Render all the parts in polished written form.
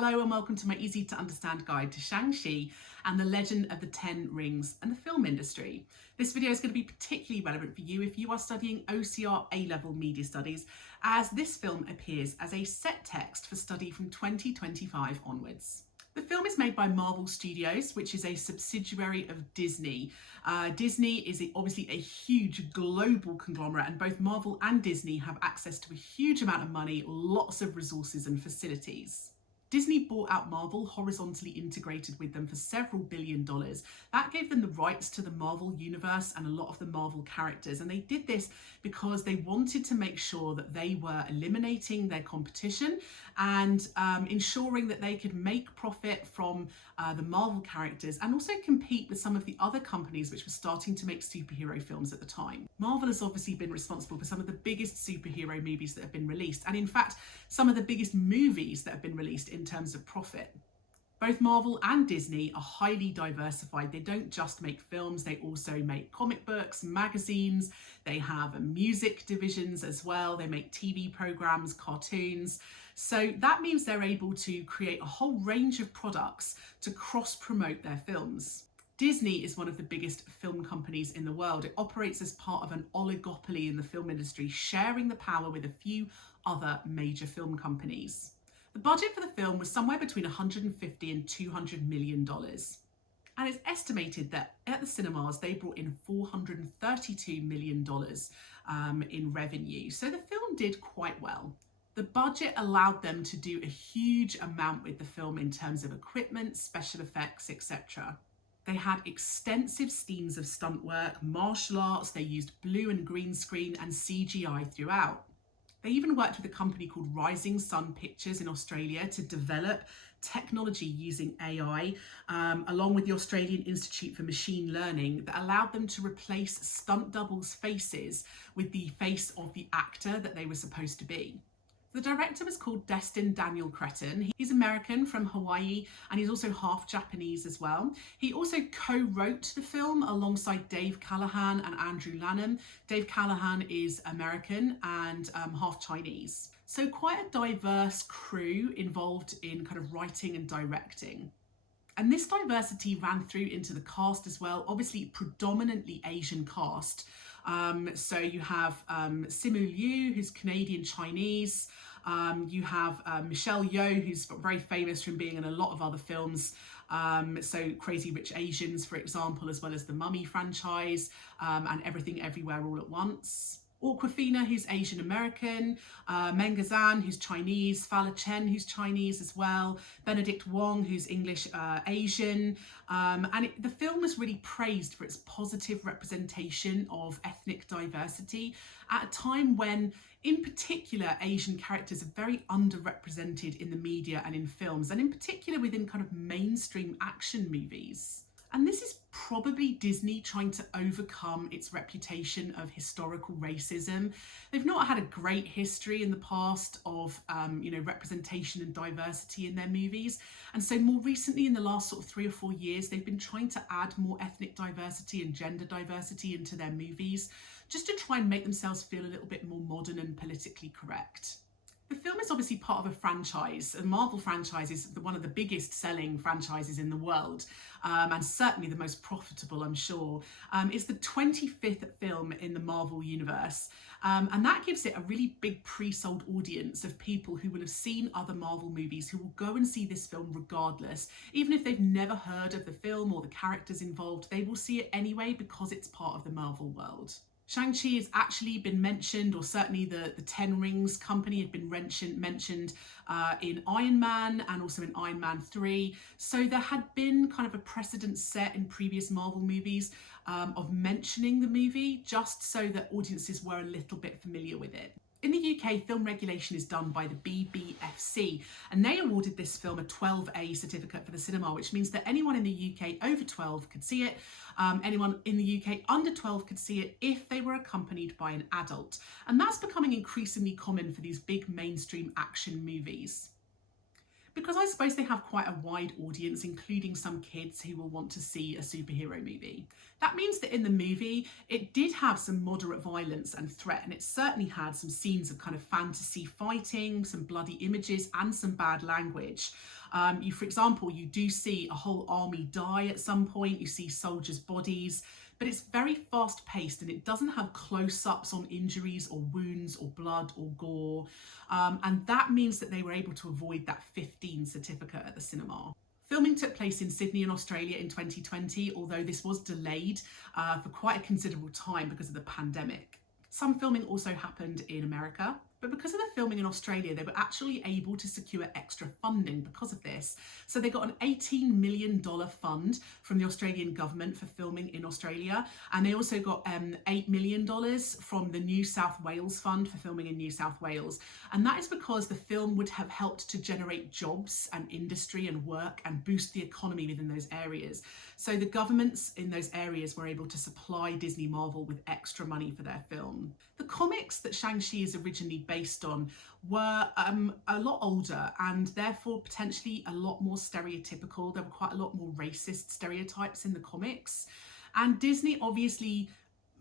Hello and welcome to my easy to understand guide to Shang and the Legend of the Ten Rings and the film industry. This video is going to be particularly relevant for you if you are studying OCR A-level media studies, as this film appears as a set text for study from 2025 onwards. The film is made by Marvel Studios, which is a subsidiary of Disney. Disney is obviously a huge global conglomerate, and both Marvel and Disney have access to a huge amount of money, lots of resources and facilities. Disney bought out Marvel, horizontally integrated with them for several $billion. That gave them the rights to the Marvel universe and a lot of the Marvel characters. And they did this because they wanted to make sure that they were eliminating their competition and ensuring that they could make profit from the Marvel characters and also compete with some of the other companies which were starting to make superhero films at the time. Marvel has obviously been responsible for some of the biggest superhero movies that have been released, and in fact, some of the biggest movies that have been released in terms of profit. Both Marvel and Disney are highly diversified. They don't just make films, they also make comic books, magazines, they have music divisions as well, they make TV programs, cartoons. So that means they're able to create a whole range of products to cross-promote their films. Disney is one of the biggest film companies in the world. It operates as part of an oligopoly in the film industry, sharing the power with a few other major film companies. The budget for the film was somewhere between $150 and $200 million. And it's estimated that at the cinemas, they brought in $432 million in revenue. So the film did quite well. The budget allowed them to do a huge amount with the film in terms of equipment, special effects, etc. They had extensive scenes of stunt work, martial arts, they used blue and green screen and CGI throughout. They even worked with a company called Rising Sun Pictures in Australia to develop technology using AI, along with the Australian Institute for Machine Learning, that allowed them to replace stunt doubles' faces with the face of the actor that they were supposed to be. The director was called Destin Daniel Cretton. He's American from Hawaii, and he's also half Japanese as well. He also co-wrote the film alongside Dave Callahan and Andrew Lanham. Dave Callahan is American and half Chinese. So quite a diverse crew involved in kind of writing and directing. And this diversity ran through into the cast as well, obviously predominantly Asian cast. So you have Simu Liu, who's Canadian Chinese. You have Michelle Yeoh, who's very famous from being in a lot of other films. So Crazy Rich Asians, for example, as well as the Mummy franchise and Everything Everywhere All at Once. Awkwafina, who's Asian American, Mengazan, who's Chinese, Fala Chen, who's Chinese as well, Benedict Wong, who's English Asian, the film was really praised for its positive representation of ethnic diversity at a time when, in particular, Asian characters are very underrepresented in the media and in films, and in particular within kind of mainstream action movies. And this is probably Disney trying to overcome its reputation of historical racism. They've not had a great history in the past of, representation and diversity in their movies. And so more recently, in the last sort of 3 or 4 years, they've been trying to add more ethnic diversity and gender diversity into their movies, just to try and make themselves feel a little bit more modern and politically correct. The film is obviously part of a franchise. The Marvel franchise is one of the biggest selling franchises in the world, and certainly the most profitable, I'm sure. It's the 25th film in the Marvel universe, and that gives it a really big pre-sold audience of people who will have seen other Marvel movies, who will go and see this film regardless. Even if they've never heard of the film or the characters involved, they will see it anyway because it's part of the Marvel world. Shang-Chi has actually been mentioned, or certainly the Ten Rings company had been mentioned in Iron Man and also in Iron Man 3. So there had been kind of a precedent set in previous Marvel movies of mentioning the movie, just so that audiences were a little bit familiar with it. In the UK, film regulation is done by the BBFC, and they awarded this film a 12A certificate for the cinema, which means that anyone in the UK over 12 could see it. Anyone in the UK under 12 could see it if they were accompanied by an adult. And that's becoming increasingly common for these big mainstream action movies. Because I I suppose they have quite a wide audience, including some kids who will want to see a superhero movie. That means that in the movie, it did have some moderate violence and threat, and it certainly had some scenes of kind of fantasy fighting, some bloody images, and some bad language. For example, you do see a whole army die at some point, you see soldiers' bodies, but it's very fast paced and it doesn't have close-ups on injuries or wounds or blood or gore. And that means that they were able to avoid that 15 certificate at the cinema. Filming took place in Sydney in Australia in 2020, although this was delayed for quite a considerable time because of the pandemic. Some filming also happened in America, but because of the filming in Australia, they were actually able to secure extra funding because of this. So they got an $18 million fund from the Australian government for filming in Australia. And they also got $8 million from the New South Wales Fund for filming in New South Wales. And that is because the film would have helped to generate jobs and industry and work and boost the economy within those areas. So the governments in those areas were able to supply Disney Marvel with extra money for their film. The comics that Shang-Chi is originally based on were a lot older and therefore potentially a lot more stereotypical. There were quite a lot more racist stereotypes in the comics. And Disney obviously,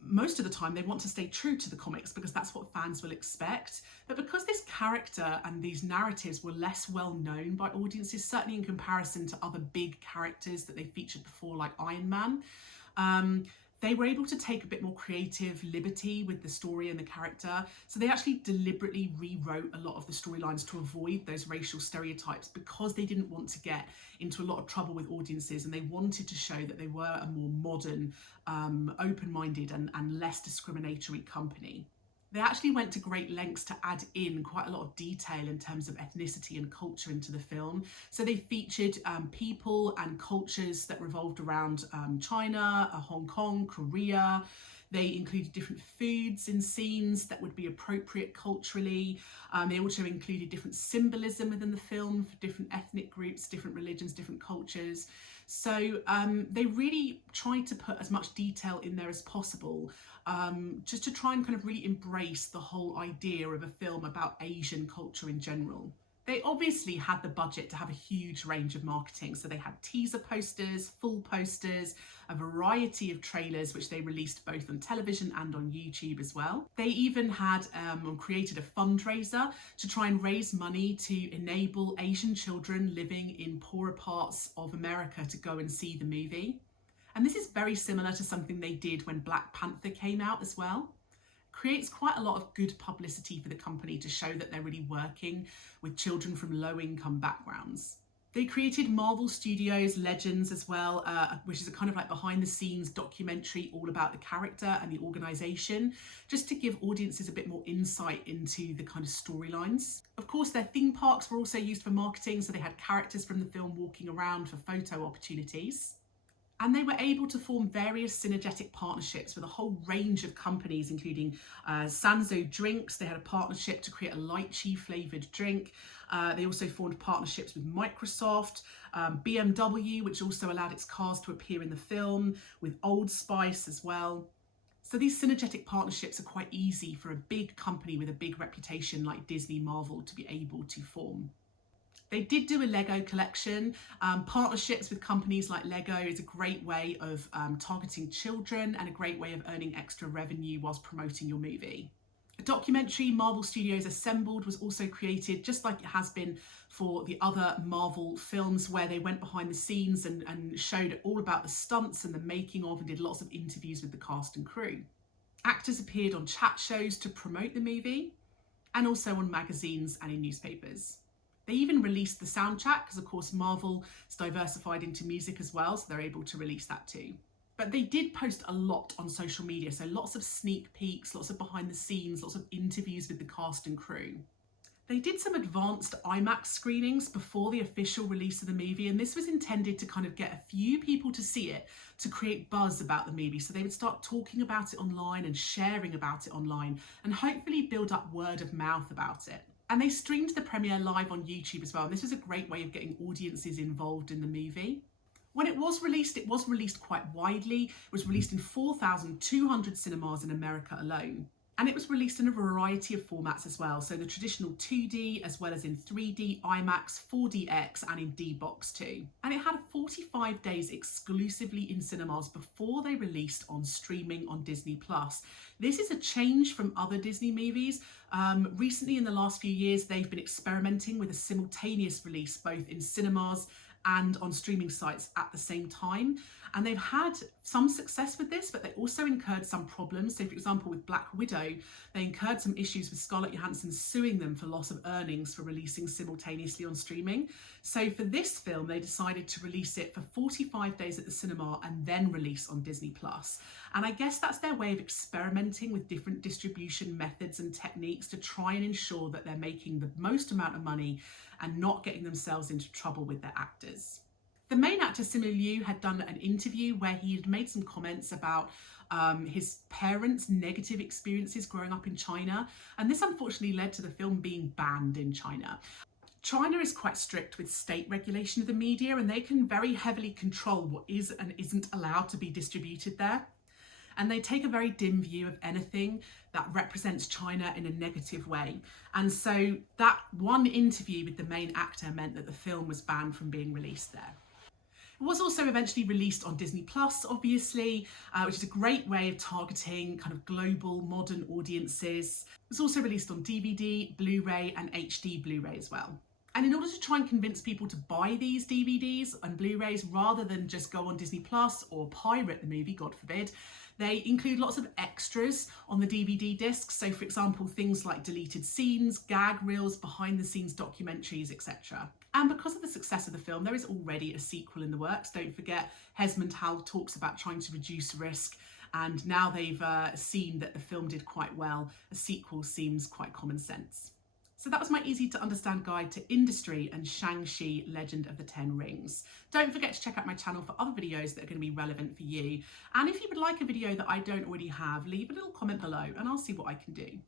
most of the time, they want to stay true to the comics because that's what fans will expect. But because this character and these narratives were less well known by audiences, certainly in comparison to other big characters that they featured before, like Iron Man, they were able to take a bit more creative liberty with the story and the character. So they actually deliberately rewrote a lot of the storylines to avoid those racial stereotypes because they didn't want to get into a lot of trouble with audiences, and they wanted to show that they were a more modern, open-minded and less discriminatory company. They actually went to great lengths to add in quite a lot of detail in terms of ethnicity and culture into the film. So they featured people and cultures that revolved around China, Hong Kong, Korea. They included different foods in scenes that would be appropriate culturally. They also included different symbolism within the film for different ethnic groups, different religions, different cultures. So they really tried to put as much detail in there as possible, just to try and kind of really embrace the whole idea of a film about Asian culture in general. They obviously had the budget to have a huge range of marketing. So they had teaser posters, full posters, a variety of trailers, which they released both on television and on YouTube as well. They even had created a fundraiser to try and raise money to enable Asian children living in poorer parts of America to go and see the movie. And this is very similar to something they did when Black Panther came out as well. Creates quite a lot of good publicity for the company to show that they're really working with children from low-income backgrounds. They created Marvel Studios Legends as well, which is a kind of like behind-the-scenes documentary all about the character and the organisation, just to give audiences a bit more insight into the kind of storylines. Of course, their theme parks were also used for marketing, so they had characters from the film walking around for photo opportunities. And they were able to form various synergetic partnerships with a whole range of companies, including Sanzo Drinks. They had a partnership to create a lychee flavoured drink. They also formed partnerships with Microsoft, BMW, which also allowed its cars to appear in the film, with Old Spice as well. So these synergetic partnerships are quite easy for a big company with a big reputation like Disney Marvel to be able to form. They did do a Lego collection. Partnerships with companies like Lego is a great way of targeting children and a great way of earning extra revenue whilst promoting your movie. A documentary, Marvel Studios Assembled, was also created, just like it has been for the other Marvel films, where they went behind the scenes and showed all about the stunts and the making of, and did lots of interviews with the cast and crew. Actors appeared on chat shows to promote the movie, and also on magazines and in newspapers. They even released the soundtrack, because of course Marvel is diversified into music as well, so they're able to release that too. But they did post a lot on social media, so lots of sneak peeks, lots of behind the scenes, lots of interviews with the cast and crew. They did some advanced IMAX screenings before the official release of the movie, and this was intended to kind of get a few people to see it, to create buzz about the movie, so they would start talking about it online and sharing about it online, and hopefully build up word of mouth about it. And they streamed the premiere live on YouTube as well, and this was a great way of getting audiences involved in the movie. When it was released quite widely. It was released in 4,200 cinemas in America alone. And it was released in a variety of formats as well. So the traditional 2D, as well as in 3D, IMAX, 4DX, and in D-Box too. And it had 45 days exclusively in cinemas before they released on streaming on Disney+. This is a change from other Disney movies. Recently, in the last few years, they've been experimenting with a simultaneous release both in cinemas and on streaming sites at the same time. And they've had some success with this, but they also incurred some problems. So for example, with Black Widow, they incurred some issues with Scarlett Johansson suing them for loss of earnings for releasing simultaneously on streaming. So for this film, they decided to release it for 45 days at the cinema and then release on Disney+. And I guess that's their way of experimenting with different distribution methods and techniques to try and ensure that they're making the most amount of money and not getting themselves into trouble with their actors. The main actor, Simu Liu, had done an interview where he had made some comments about his parents' negative experiences growing up in China, and this unfortunately led to the film being banned in China. China is quite strict with state regulation of the media, and they can very heavily control what is and isn't allowed to be distributed there. And they take a very dim view of anything that represents China in a negative way. And so that one interview with the main actor meant that the film was banned from being released there. It was also eventually released on Disney Plus, obviously, which is a great way of targeting kind of global modern audiences. It was also released on DVD, Blu-ray and HD Blu-ray as well. And in order to try and convince people to buy these DVDs and Blu-rays rather than just go on Disney Plus or pirate the movie, God forbid, they include lots of extras on the DVD discs. So for example, things like deleted scenes, gag reels, behind the scenes documentaries, etc. And because of the success of the film, there is already a sequel in the works. Don't forget, Hesmond Hal talks about trying to reduce risk. And now they've seen that the film did quite well, a sequel seems quite common sense. So that was my easy to understand guide to industry and Shang-Chi Legend of the Ten Rings. Don't forget to check out my channel for other videos that are going to be relevant for you. And if you would like a video that I don't already have, leave a little comment below and I'll see what I can do.